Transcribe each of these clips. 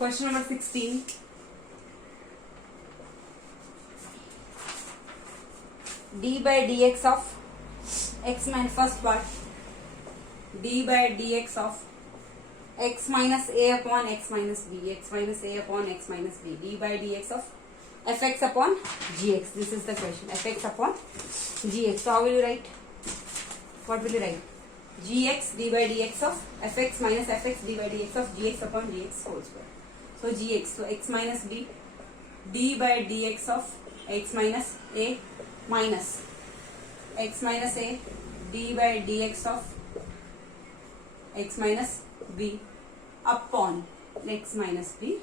Question number 16. D by dx of x minus first part. D by dx of x minus a upon x minus b. X minus a upon x minus b. D by dx of fx upon gx. This is the question. Fx upon gx. So how will you write? What will you write? Gx d by dx of fx minus fx d by dx of gx upon gx whole square. So gx. So x minus b d by dx of x minus a minus x minus a d by dx of x minus b upon x minus b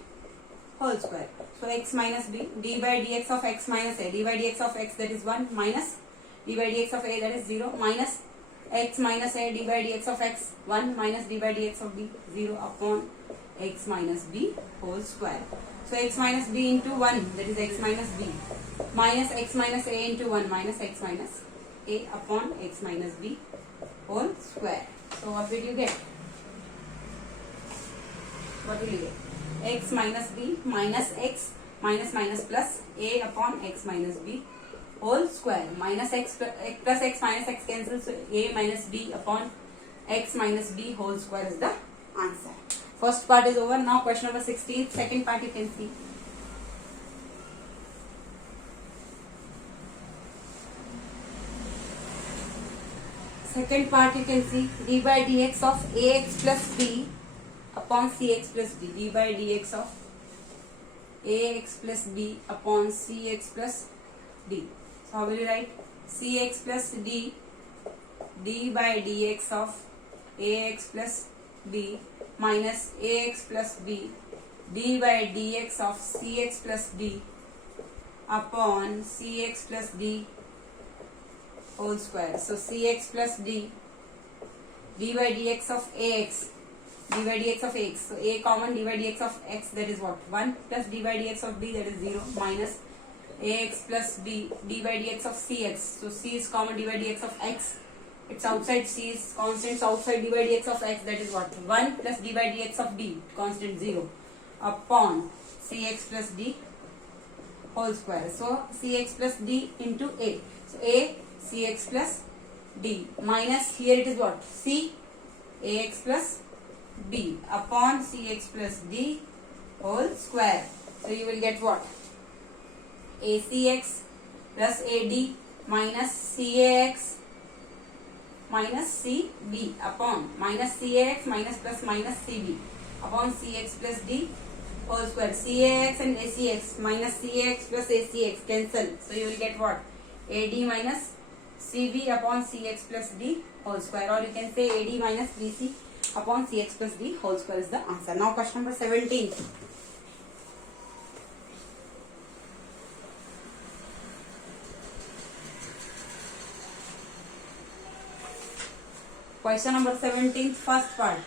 whole square. So x minus b d by dx of x minus a d by dx of x, that is 1, minus d by dx of a, that is 0, minus x minus a d by dx of x 1 minus d by dx of b 0 upon x minus b whole square. So x minus b into 1, that is x minus b, minus x minus a into 1 minus x minus a upon x minus b whole square. So what will you get? What will you get? X minus b minus x minus minus plus a upon x minus b whole square, minus x plus x minus x cancels, so a minus b upon x minus b whole square is the answer. First part is over. Now question number 16, second part you can see. Second part you can see d by dx of ax plus b upon cx plus d. D by dx of ax plus b upon cx plus d. So how will you write? Cx plus d, d by dx of ax plus b minus ax plus b, d by dx of cx plus d upon cx plus d whole square. So cx plus d, d by dx of ax, d by dx of x. So a common, d by dx of x, that is what? 1 plus d by dx of b, that is 0, minus ax plus b, d by dx of cx. So c is common, d by dx of x. It's outside, c is constant, so outside d by dx of x, that is what? 1 plus d by dx of b, constant 0, upon cx plus d whole square. So cx plus d into a. So a cx plus d minus, here it is what? C ax plus b upon cx plus d whole square. So you will get what? acx plus ad minus cax minus cb upon minus cax minus plus minus cb upon cx plus d whole square. Cax and acx minus cx plus acx cancel. So you will get what? ad minus cb upon cx plus d whole square, or you can say ad minus bc upon cx plus d whole square is the answer. Now question number 17. Question number 17, first part.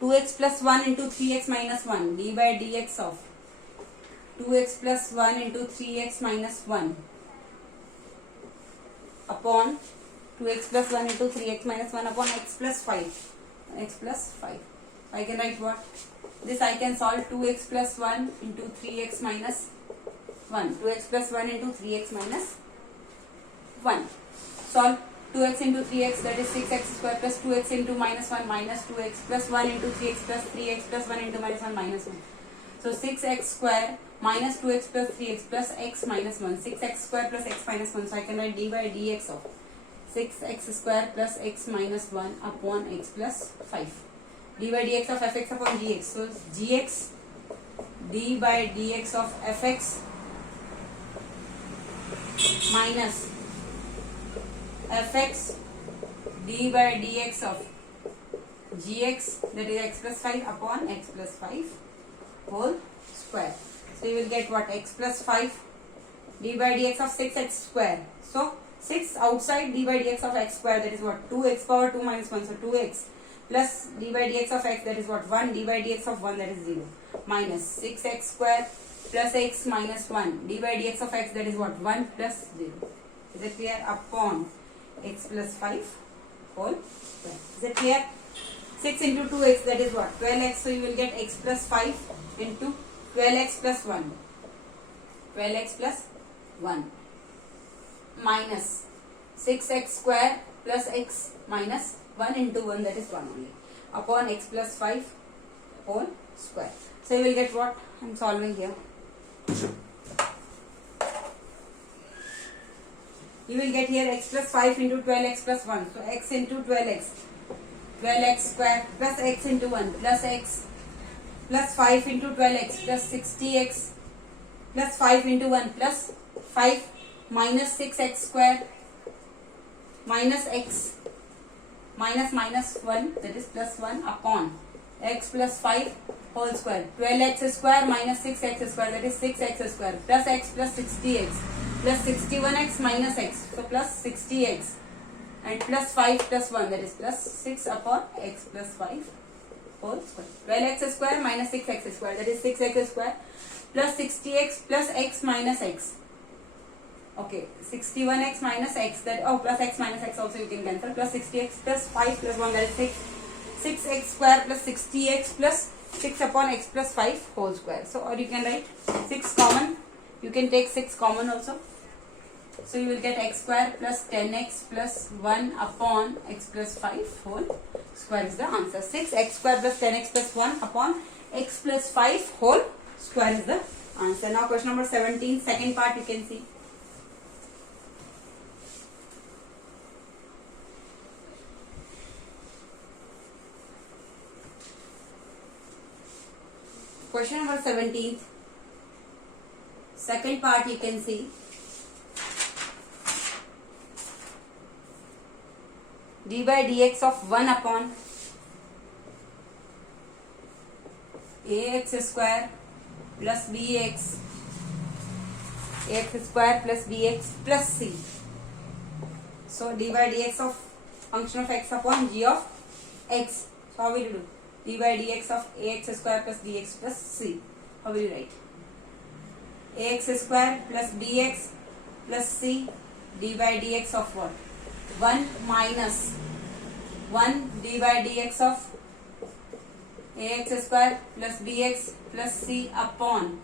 2x plus 1 into 3x minus 1, d by dx of 2x plus 1 into 3x minus 1 upon 2x plus 1 into 3x minus 1 upon x plus 5. X plus 5. I can write what? This I can solve 2x plus 1 into 3x minus 1. 2x plus 1 into 3x minus 1. Solve 2x into 3x, that is 6x square plus 2x into minus 1 minus 2x plus 1 into 3x plus 3x plus 1 into minus 1 minus 1. So 6x square minus 2x plus 3x plus x minus 1. 6x square plus x minus 1. So I can write d by dx of 6x square plus x minus 1 upon x plus 5. d by dx of fx upon gx. So gx d by dx of fx minus fx d by dx of gx, that is x plus 5 upon x plus 5 whole square. So you will get what? X plus 5 d by dx of 6x square. So 6 outside d by dx of x square, that is what? 2x power 2 minus 1, so 2x plus d by dx of x, that is what? 1 d by dx of 1, that is 0, minus 6x square plus x minus 1 d by dx of x, that is what? 1 plus 0. Is it clear? Upon x plus 5 whole square. Is it clear? 6 into 2x, that is what? 12x. So you will get x plus 5 into 12x plus 1. 12x plus 1 minus 6x square plus x minus 1 into 1, that is 1 only, upon x plus 5 whole square. So you will get what? I am solving here. You will get here x plus 5 into 12x plus 1. So x into 12x. 12x square plus x into 1 plus x plus 5 into 12x plus 60x plus 5 into 1 plus 5 minus 6x square minus x minus 1, that is plus 1, upon x plus 5 whole square. 12x square minus 6x square, that is 6x square, plus x plus 60x plus 61x minus x, so plus 60x, and plus 5 plus 1, that is plus 6 upon x plus 5 whole square. 12x square minus 6x square, that is 6x square, plus 60x plus x minus x. Okay, 61x minus x, that, oh, plus x minus x also you can cancel, plus 60x plus 5 plus 1, that is 6. 6x square plus 60x plus 6 upon x plus 5 whole square. So, or you can write 6 common, you can take 6 common also. So, you will get x square plus 10x plus 1 upon x plus 5 whole square is the answer. 6x square plus 10x plus 1 upon x plus 5 whole square is the answer. Now, question number 17, second part you can see. Question number 17, second part you can see. D by dx of 1 upon ax square plus bx, ax square plus bx plus c. So d by dx of function of x upon g of x. So how will you do? D by dx of ax square plus bx plus c. How will you write? Ax square plus bx plus c, d by dx of what? 1 minus 1 d by dx of ax square plus bx plus c upon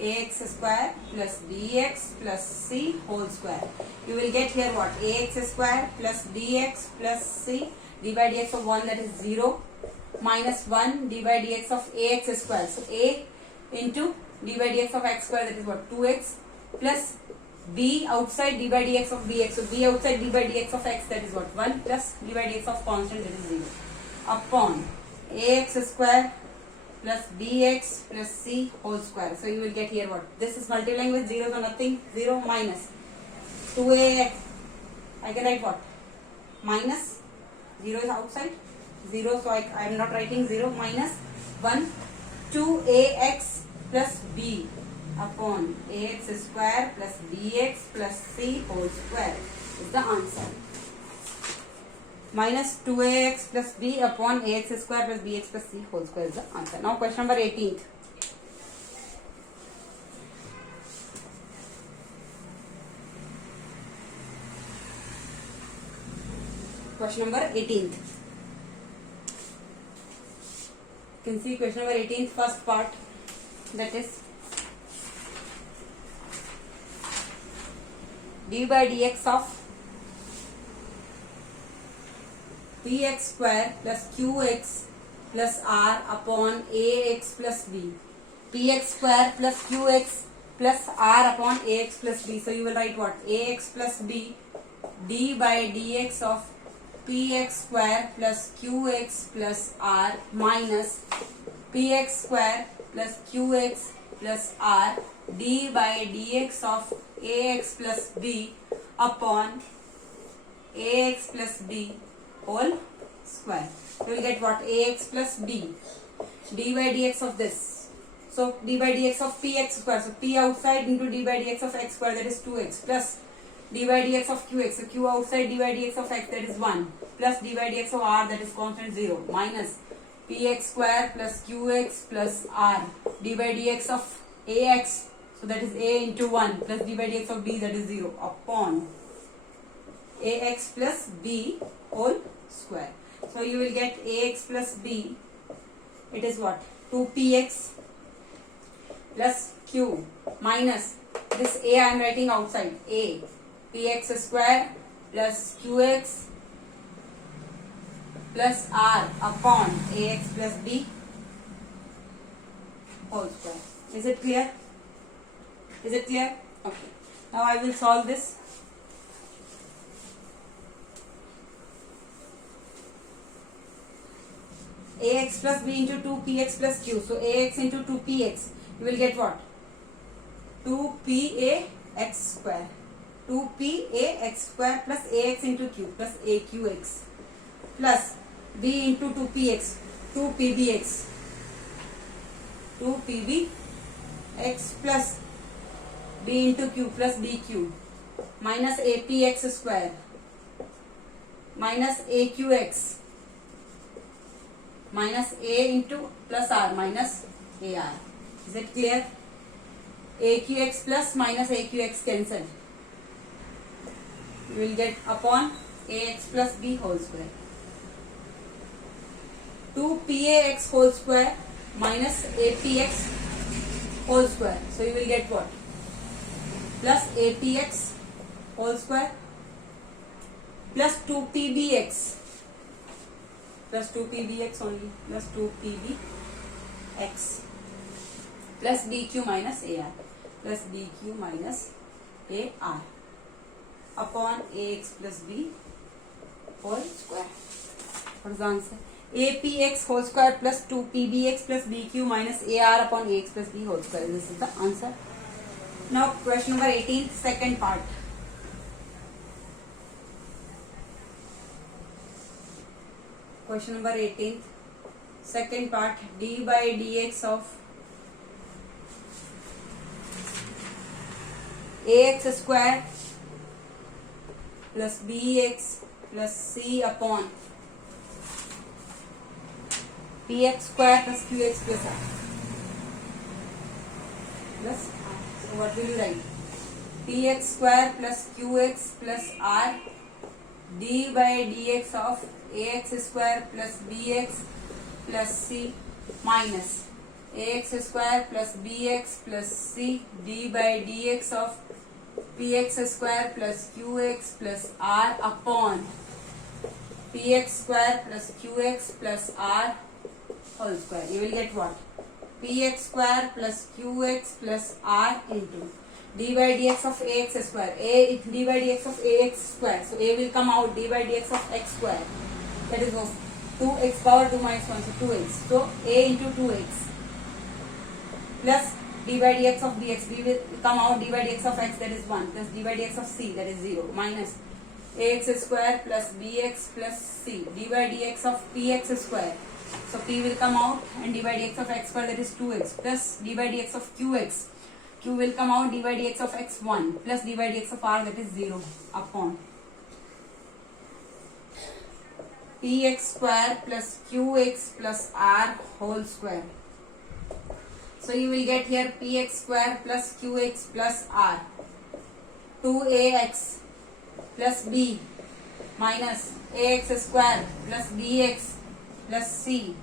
ax square plus bx plus c whole square. You will get here what? Ax square plus dx plus c, d by dx of 1, that is 0, minus 1 d by dx of ax square. So a into d by dx of x square, that is what? 2x, plus b outside d by dx of bx. So b outside d by dx of x, that is what? 1, plus d by dx of constant, that is 0, upon ax square plus bx plus c whole square. So you will get here what? This is multiplying with 0, so nothing, 0 minus 2ax. I can write what? Minus 0 is outside, 0, so I am not writing 0, minus 1 2ax plus b upon ax square plus bx plus c whole square is the answer. Minus 2ax plus b upon ax square plus bx plus c whole square is the answer. Now question number 18th. Question number 18th. You can see question number 18th, first part, that is d by dx of px square plus qx plus r upon ax plus b. Px square plus qx plus r upon ax plus b. So you will write what? Ax plus b d by dx of px square plus qx plus r minus px square plus qx plus r d by dx of ax plus b upon ax plus b whole square. You will get what? Ax plus b d by dx of this. So d by dx of px square. So p outside into d by dx of x square, that is 2x, plus d by dx of qx. So q outside d by dx of x, that is 1, plus d by dx of r, that is constant 0, minus px square plus qx plus r d by dx of ax. So that is a into 1 plus d by dx of b, that is 0, upon ax plus b whole square. So you will get ax plus b. It is what? 2px plus q minus this a I am writing outside. A px square plus qx plus r upon ax plus b whole square. Is it clear? Is it clear? Okay. Now I will solve this. Ax plus b into 2px plus q. So ax into 2px. You will get what? 2pax square. 2pax square plus ax into q plus aqx plus b into 2px. 2pbx. 2pbx plus b into q plus bq minus apx square minus aqx minus a into plus r minus ar. Is it clear? aqx plus minus aqx cancel. You will get upon ax plus b whole square. 2pax whole square minus apx whole square. So you will get what? Plus apx whole square plus 2pbx plus 2pbx only plus 2pbx plus bq minus ar plus bq minus ar upon ax plus b whole square. What is the answer? apx whole square plus 2pbx plus bq minus ar upon ax plus b whole square. This is the answer. Now question number 18, second part. Question number 18, second part. D by dx of ax square plus bx plus c upon px square plus qx plus r. Plus r. So what will you write? Px square plus qx plus r d by dx of ax square plus bx plus c minus ax square plus bx plus c d by dx of px square plus qx plus r upon px square plus qx plus r whole square. You will get what? Px square plus qx plus r into d by dx of ax square. D by dx of ax square. So a will come out. D by dx of x square. That is 2x power 2 minus 1. So 2x. So a into 2x plus d by dx of bx. B will come out. D by dx of x, that is 1, plus d by dx of c, that is 0, minus ax square plus bx plus c d by dx of px square. So p will come out and d by dx of x square, that is 2x, plus d by dx of qx. Q will come out. D by dx of x1 plus d by dx of r, that is 0, upon px square plus qx plus r whole square. So you will get here px square plus qx plus r 2ax plus b minus ax square plus bx plus c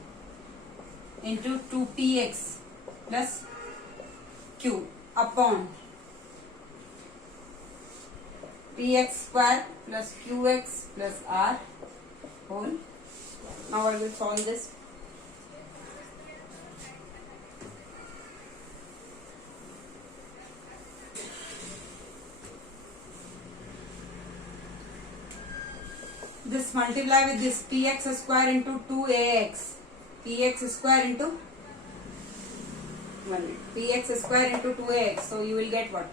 into 2px plus q upon px square plus qx plus r whole. Now I will solve this. This multiply with this px square into 2ax. Px square into px square into 2ax. So you will get what?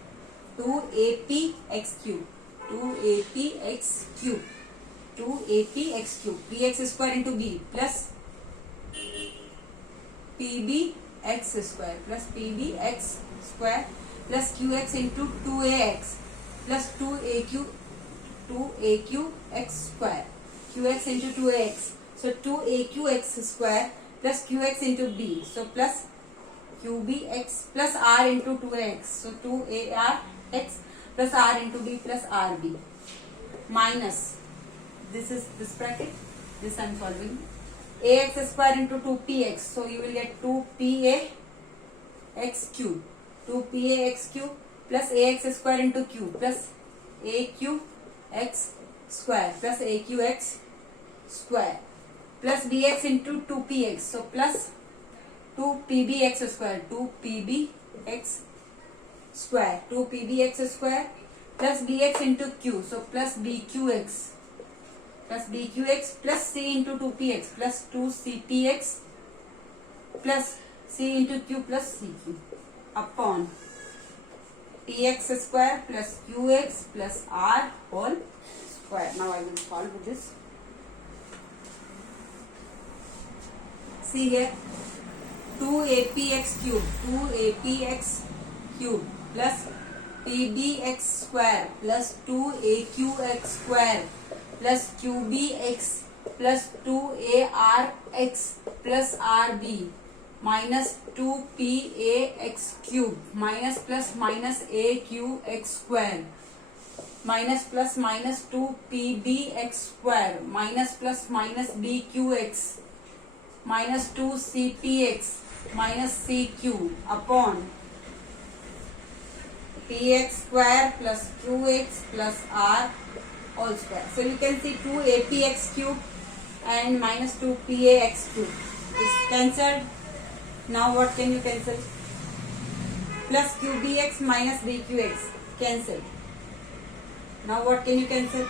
2apx cube. 2apx cube. 2apx cube. Px square into b plus pbx square plus pbx square plus qx into 2ax plus 2aqx square. Qx into 2ax. So 2aqx square plus qx into b. So plus qbx plus r into 2ax. So 2arx plus r into b plus rb minus, this is this bracket, This I am solving. Ax square into 2px. So you will get 2pax cube. 2pax cube plus ax square into q plus aqx square plus aqx square plus bx into 2px. So plus 2pbx square. 2pbx square. 2pbx square plus bx into q. So plus bqx. Plus bqx plus c into 2px plus 2cpx plus c into q plus cq upon px square plus qx plus r whole square. Now I will solve with this. See here, 2apx cube plus pbx square plus 2aqx square plus qbx plus 2arx plus rb minus 2pax cube minus plus minus aqx square minus plus minus 2pbx square minus plus minus bqx minus 2cpx minus cq upon px square plus qx plus r whole square. So you can see 2apx cube and minus 2pax cube is cancelled. Now what can you cancel? Plus qbx minus bqx cancelled. Now what can you cancel?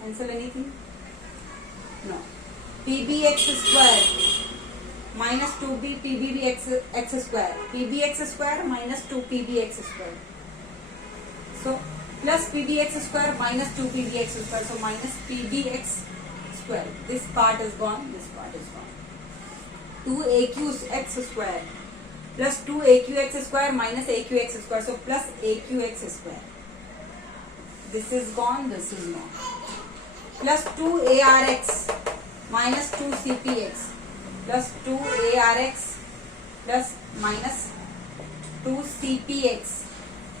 Cancel anything? No. pbx square minus 2b pbbx square. pbx square minus 2pbx square. So plus pbx square minus 2pbx square. So minus pbx square. This part is gone. This part is gone. 2aqx square plus 2aqx square minus aqx square. So plus aqx square. This is gone. This is gone. Plus 2arx minus 2cpx plus 2arx plus minus 2cpx.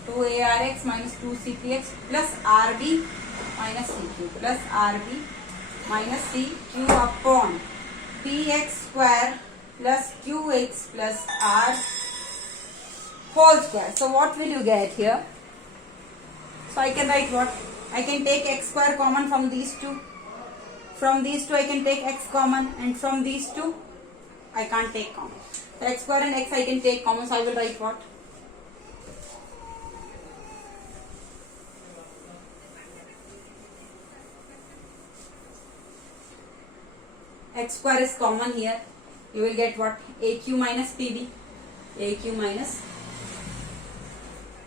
2arx minus 2cpx plus rb minus cq plus rb minus cq upon px square plus qx plus r whole square. So what will you get here? So I can write what? I can take x square common from these two. From these two I can take x common, and from these two I can't take common. So x square and x I can take common, so I will write what? X square is common here. You will get what? aq minus pb. aq minus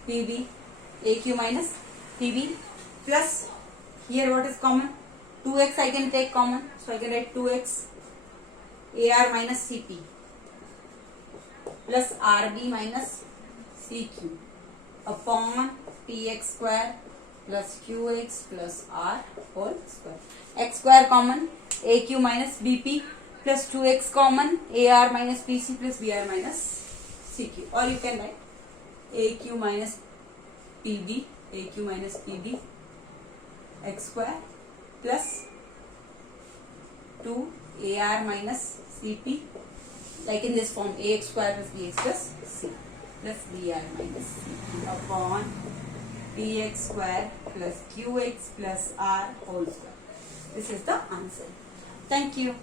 pb. aq minus pb plus here what is common? 2x I can take common, so I can write 2x ar minus cp plus rb minus cq upon px square plus qx plus r whole square. X square common, aq minus bp plus 2x common, ar minus pc plus br minus cq, or you can write aq minus pb, aq minus pb x square plus 2 ar minus cp, like in this form, ax square plus bx plus c plus br minus cp upon px square plus qx plus r whole square. This is the answer. Thank you.